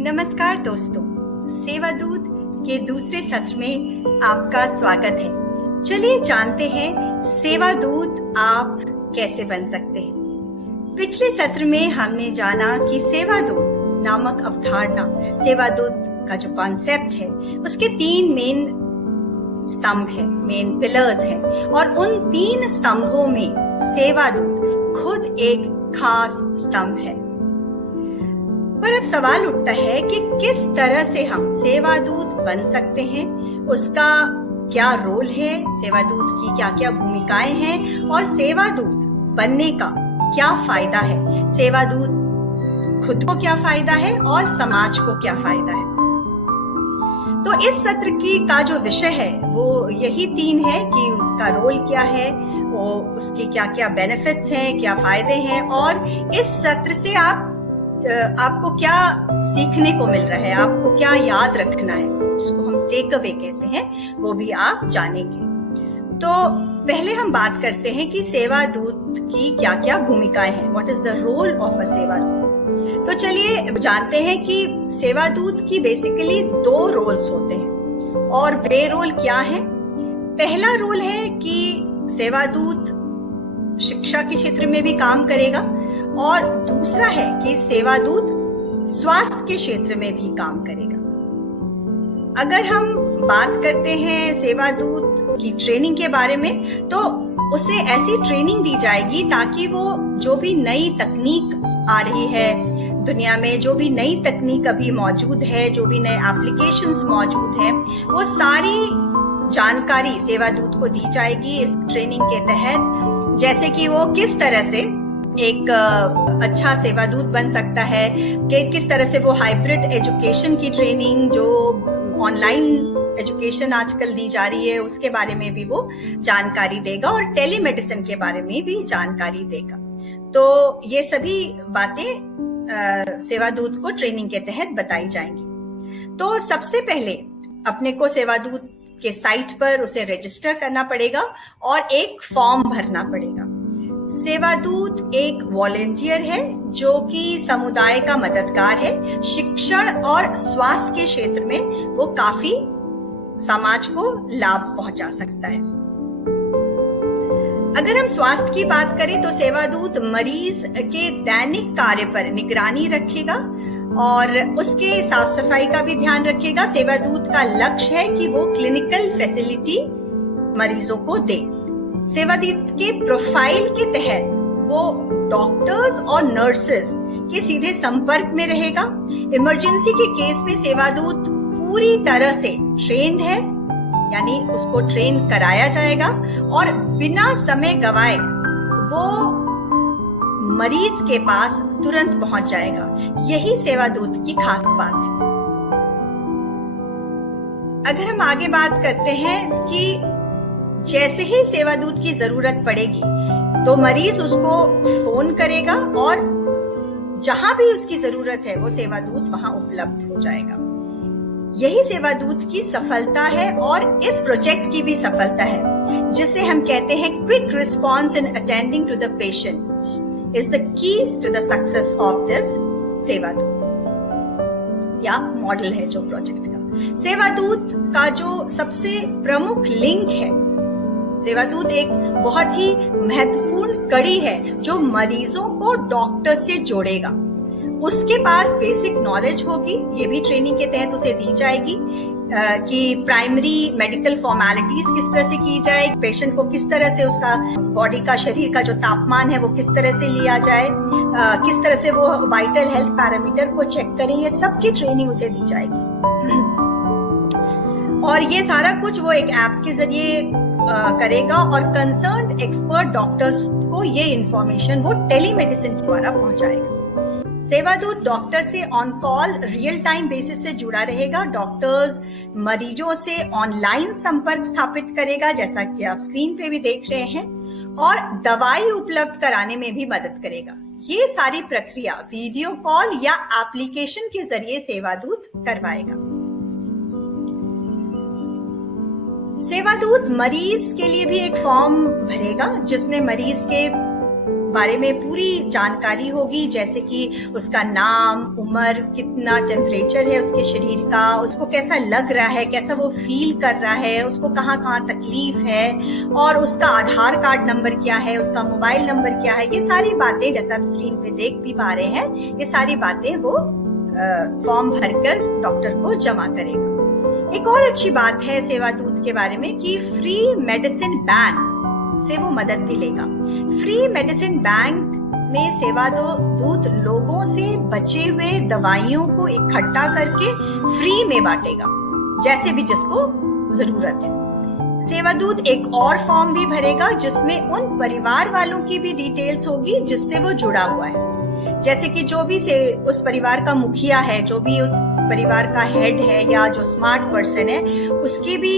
नमस्कार दोस्तों, सेवा दूत के दूसरे सत्र में आपका स्वागत है। चलिए जानते हैं सेवा दूत आप कैसे बन सकते हैं। पिछले सत्र में हमने जाना कि सेवा दूत नामक अवधारणा, सेवा दूत का जो कॉन्सेप्ट है उसके 3 मेन स्तंभ है, मेन पिलर्स है, और उन 3 स्तंभों में सेवा दूत खुद एक खास स्तंभ है। पर अब सवाल उठता है कि किस तरह से हम सेवा दूत बन सकते हैं, उसका क्या रोल है, सेवा दूत की क्या क्या भूमिकाएं हैं और सेवा दूत बनने का क्या फायदा है, सेवा दूत खुद को क्या फायदा है और समाज को क्या फायदा है। तो इस सत्र की का जो विषय है वो यही 3 है कि उसका रोल क्या है, वो उसके क्या क्या बेनिफिट्स हैं, क्या फायदे हैं, और इस सत्र से आपको क्या सीखने को मिल रहा है, आपको क्या याद रखना है, जिसको हम टेक अवे कहते हैं, वो भी आप जानेंगे। तो पहले हम बात करते हैं कि सेवा दूत की क्या क्या भूमिकाएं हैं, what is the role of a seva doot. तो चलिए जानते हैं कि सेवा दूत की बेसिकली 2 रोल्स होते हैं, और वे रोल क्या है। पहला रोल है कि सेवा दूत शिक्षा के क्षेत्र में भी काम करेगा, और दूसरा है कि सेवा दूत स्वास्थ्य के क्षेत्र में भी काम करेगा। अगर हम बात करते हैं सेवा दूत की ट्रेनिंग के बारे में, तो उसे ऐसी ट्रेनिंग दी जाएगी ताकि वो जो भी नई तकनीक आ रही है दुनिया में, जो भी नई तकनीक अभी मौजूद है, जो भी नए एप्लीकेशंस मौजूद हैं, वो सारी जानकारी सेवा दूत को दी जाएगी इस ट्रेनिंग के तहत। जैसे कि वो किस तरह से एक अच्छा सेवा दूत बन सकता है, कि किस तरह से वो हाइब्रिड एजुकेशन की ट्रेनिंग, जो ऑनलाइन एजुकेशन आजकल दी जा रही है, उसके बारे में भी वो जानकारी देगा, और टेलीमेडिसिन के बारे में भी जानकारी देगा। तो ये सभी बातें सेवा दूत को ट्रेनिंग के तहत बताई जाएंगी। तो सबसे पहले अपने को सेवा दूत के साइट पर उसे रजिस्टर करना पड़ेगा और एक फॉर्म भरना पड़ेगा। सेवा दूत एक वॉलेंटियर है जो कि समुदाय का मददगार है। शिक्षण और स्वास्थ्य के क्षेत्र में वो काफी समाज को लाभ पहुंचा सकता है। अगर हम स्वास्थ्य की बात करें तो सेवा दूत मरीज के दैनिक कार्य पर निगरानी रखेगा और उसके साफ सफाई का भी ध्यान रखेगा। सेवा दूत का लक्ष्य है कि वो क्लिनिकल फैसिलिटी मरीजों को दे। सेवा दूत के प्रोफाइल के तहत वो डॉक्टर्स और नर्सेस के सीधे संपर्क में रहेगा। इमरजेंसी के केस में सेवा दूत पूरी तरह से ट्रेन्ड है, यानी उसको ट्रेन कराया जाएगा और बिना समय गवाए वो मरीज के पास तुरंत पहुंच जाएगा। यही सेवा दूत की खास बात है। अगर हम आगे बात करते हैं कि जैसे ही सेवा दूत की जरूरत पड़ेगी तो मरीज उसको फोन करेगा और जहां भी उसकी जरूरत है वो सेवा दूत वहां उपलब्ध हो जाएगा। यही सेवा दूत की सफलता है और इस प्रोजेक्ट की भी सफलता है, जिसे हम कहते हैं quick response in attending to the patient is the keys to the success of this seva doot, या मॉडल है जो प्रोजेक्ट का। सेवा दूत का जो सबसे प्रमुख लिंक है, सेवा दूत एक बहुत ही महत्वपूर्ण कड़ी है जो मरीजों को डॉक्टर से जोड़ेगा। उसके पास बेसिक नॉलेज होगी, ये भी ट्रेनिंग के तहत उसे दी जाएगी कि प्राइमरी मेडिकल फॉर्मेलिटीज किस तरह से की जाए, पेशेंट को किस तरह से उसका बॉडी का, शरीर का जो तापमान है वो किस तरह से लिया जाए, किस तरह से वो वाइटल हेल्थ पैरामीटर को चेक करें, ये सब की ट्रेनिंग उसे दी जाएगी। और ये सारा कुछ वो एक ऐप के जरिए करेगा और कंसर्न्ड एक्सपर्ट डॉक्टर्स को ये इंफॉर्मेशन वो टेलीमेडिसिन के द्वारा पहुंचाएगा। सेवा दूत डॉक्टर से on call real time basis से जुड़ा रहेगा। डॉक्टर्स मरीजों से ऑनलाइन संपर्क स्थापित करेगा, जैसा कि आप स्क्रीन पे भी देख रहे हैं, और दवाई उपलब्ध कराने में भी मदद करेगा। ये सारी प्रक्रिया वीडियो कॉल या एप्लीकेशन के जरिए सेवा दूत करवाएगा। सेवा दूत मरीज के लिए भी एक फॉर्म भरेगा जिसमें मरीज के बारे में पूरी जानकारी होगी, जैसे कि उसका नाम, उम्र, कितना टेम्परेचर है उसके शरीर का, उसको कैसा लग रहा है, कैसा वो फील कर रहा है, उसको कहाँ कहाँ तकलीफ है, और उसका आधार कार्ड नंबर क्या है, उसका मोबाइल नंबर क्या है। ये सारी बातें, जैसा आप स्क्रीन पे देख भी पा रहे हैं, ये सारी बातें वो फॉर्म भरकर डॉक्टर को जमा करेगा। एक और अच्छी बात है सेवादूत के बारे में कि फ्री मेडिसिन बैंक से वो मदद भी लेगा। फ्री मेडिसिन बैंक में सेवादूत लोगों से बचे हुए दवाइयों को इकट्ठा करके फ्री में बांटेगा, जैसे भी जिसको जरूरत है। सेवादूत एक और फॉर्म भी भरेगा जिसमें उन परिवार वालों की भी डिटेल्स होगी जिससे वो जुड़ा हुआ है, जैसे कि जो भी उस परिवार का मुखिया है, जो भी उस परिवार का हेड है या जो स्मार्ट पर्सन है, उसकी भी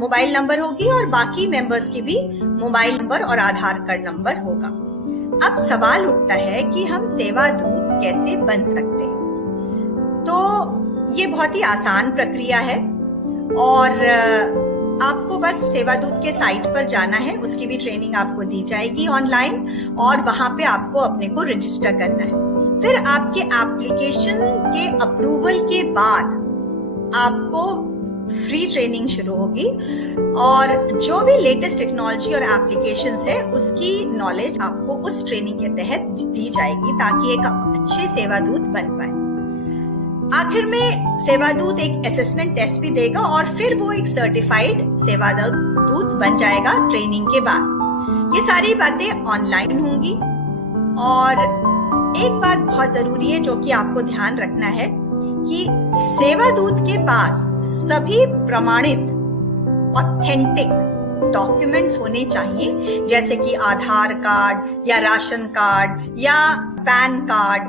मोबाइल नंबर होगी और बाकी मेंबर्स की भी मोबाइल नंबर और आधार कार्ड नंबर होगा। अब सवाल उठता है कि हम सेवादूत कैसे बन सकते हैं। तो ये बहुत ही आसान प्रक्रिया है और आपको बस सेवादूत के साइट पर जाना है, उसकी भी ट्रेनिंग आपको दी जाएगी ऑनलाइन, और वहां पे आपको अपने को रजिस्टर करना है। फिर आपके एप्लीकेशन के अप्रूवल के बाद आपको फ्री ट्रेनिंग शुरू होगी और जो भी लेटेस्ट टेक्नोलॉजी और एप्लीकेशंस है उसकी नॉलेज आपको उस ट्रेनिंग के तहत दी जाएगी ताकि एक अच्छे सेवादूत बन पाए। आखिर में सेवादूत एक असेसमेंट टेस्ट भी देगा और फिर वो एक सर्टिफाइड सेवादूत बन जाएगा ट्रेनिंग के बाद। ये सारी बातें ऑनलाइन होंगी और एक बात बहुत जरूरी है जो कि आपको ध्यान रखना है कि सेवादूत के पास सभी प्रमाणित ऑथेंटिक डॉक्यूमेंट्स होने चाहिए, जैसे कि आधार कार्ड या राशन कार्ड या पैन कार्ड,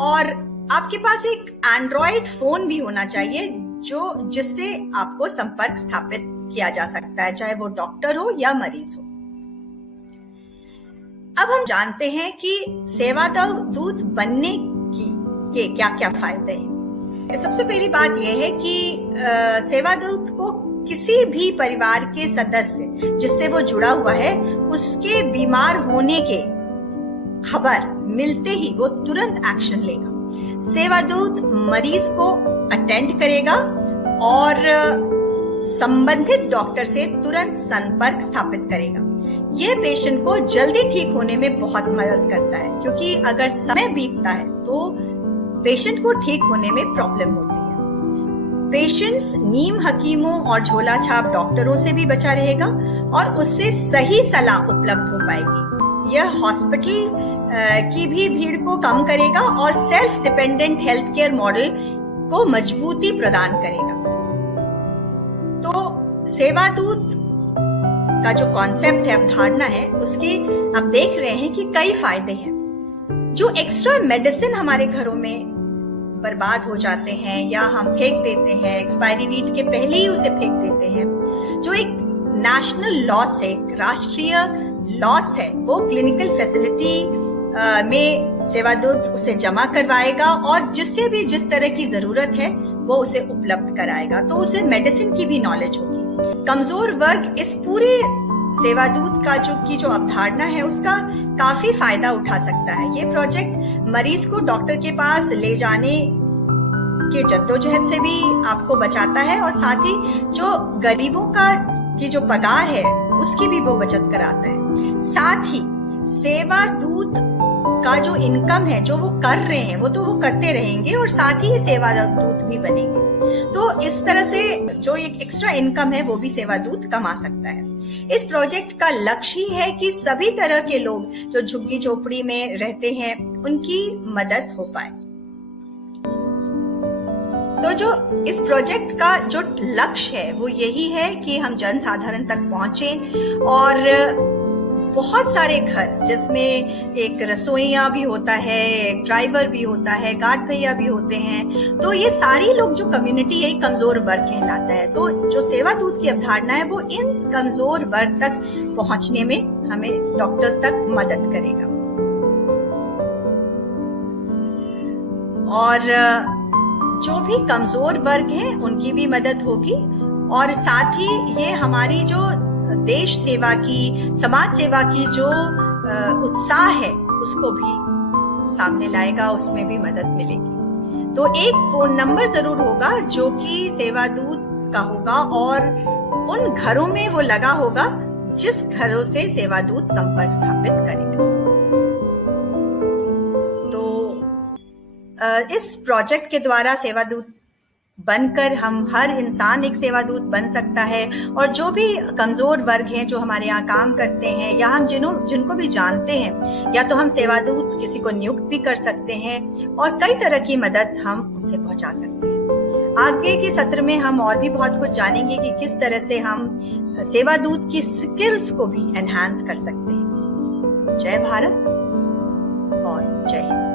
और आपके पास एक एंड्रॉइड फोन भी होना चाहिए जिससे आपको संपर्क स्थापित किया जा सकता है, चाहे वो डॉक्टर हो या मरीज हो। अब हम जानते हैं कि सेवादूत बनने के क्या क्या फायदे हैं। सबसे पहली बात यह है कि सेवादूत को किसी भी परिवार के सदस्य जिससे वो जुड़ा हुआ है उसके बीमार होने के खबर मिलते ही वो तुरंत एक्शन लेगा। सेवादूत मरीज को अटेंड करेगा और संबंधित डॉक्टर से तुरंत संपर्क स्थापित करेगा। यह पेशेंट को जल्दी ठीक होने में बहुत मदद करता है, क्योंकि अगर समय बीतता है तो पेशेंट को ठीक होने में प्रॉब्लम होती है। पेशेंट्स नीम हकीमों और झोला छाप डॉक्टरों से भी बचा रहेगा और उससे सही सलाह उपलब्ध हो पाएगी। यह हॉस्पिटल की भी भीड़ को कम करेगा और self dependent health care model को मजबूती प्रदान करेगा। तो सेवादूत का जो कॉन्सेप्ट है, अवधारणा है, उसके आप देख रहे हैं कि कई फायदे हैं। जो एक्स्ट्रा मेडिसिन हमारे घरों में बर्बाद हो जाते हैं या हम फेंक देते हैं, एक्सपायरी डेट के पहले ही उसे फेंक देते हैं, जो एक नेशनल लॉस है, एक राष्ट्रीय लॉस है, वो क्लिनिकल फैसिलिटी में सेवादूत उसे जमा करवाएगा और जिससे भी जिस तरह की जरूरत है वो उसे उपलब्ध कराएगा। तो उसे मेडिसिन की भी नॉलेज होगी। कमजोर वर्ग इस पूरे सेवादूत का जो अवधारणा है उसका काफी फायदा उठा सकता है। ये प्रोजेक्ट मरीज को डॉक्टर के पास ले जाने के जद्दोजहद से भी आपको बचाता है और साथ ही जो गरीबों की जो पगार है उसकी भी वो बचत कराता है। साथ ही सेवादूत का जो इनकम है, जो वो कर रहे हैं वो तो वो करते रहेंगे और साथ ही सेवादूत भी बनेंगे। तो इस तरह से जो एक एक्स्ट्रा इनकम है वो भी सेवादूत कमा सकता है। इस प्रोजेक्ट का लक्ष्य ही है कि सभी तरह के लोग जो झुग्गी झोपड़ी में रहते हैं उनकी मदद हो पाए। तो जो इस प्रोजेक्ट का जो लक्ष्य है वो यही है कि हम जनसाधारण तक पहुंचे और बहुत सारे घर जिसमें एक रसोइया भी होता है, एक ड्राइवर भी होता है, गार्ड भैया भी होते हैं, तो ये सारी लोग जो कम्युनिटी है कमजोर वर्ग कहलाता है। तो जो सेवादूत की अवधारणा है वो इन कमजोर वर्ग तक पहुंचने में हमें डॉक्टर्स तक मदद करेगा। और जो भी कमजोर वर्ग हैं उनकी भी मदद होगी और साथ ही ये हमारी जो देश सेवा की, समाज सेवा की जो उत्साह है उसको भी सामने लाएगा, उसमें भी मदद मिलेगी। तो एक फोन नंबर जरूर होगा जो कि सेवादूत का होगा और उन घरों में वो लगा होगा जिस घरों से सेवादूत संपर्क स्थापित करेगा। तो इस प्रोजेक्ट के द्वारा सेवादूत बनकर हम हर इंसान एक सेवादूत बन सकता है, और जो भी कमजोर वर्ग हैं जो हमारे यहाँ काम करते हैं या हम जिनको भी जानते हैं, या तो हम सेवादूत किसी को नियुक्त भी कर सकते हैं और कई तरह की मदद हम उनसे पहुंचा सकते हैं। आगे के सत्र में हम और भी बहुत कुछ जानेंगे कि किस तरह से हम सेवादूत की स्किल्स को भी एनहांस कर सकते हैं। जय भारत और जय हिंद।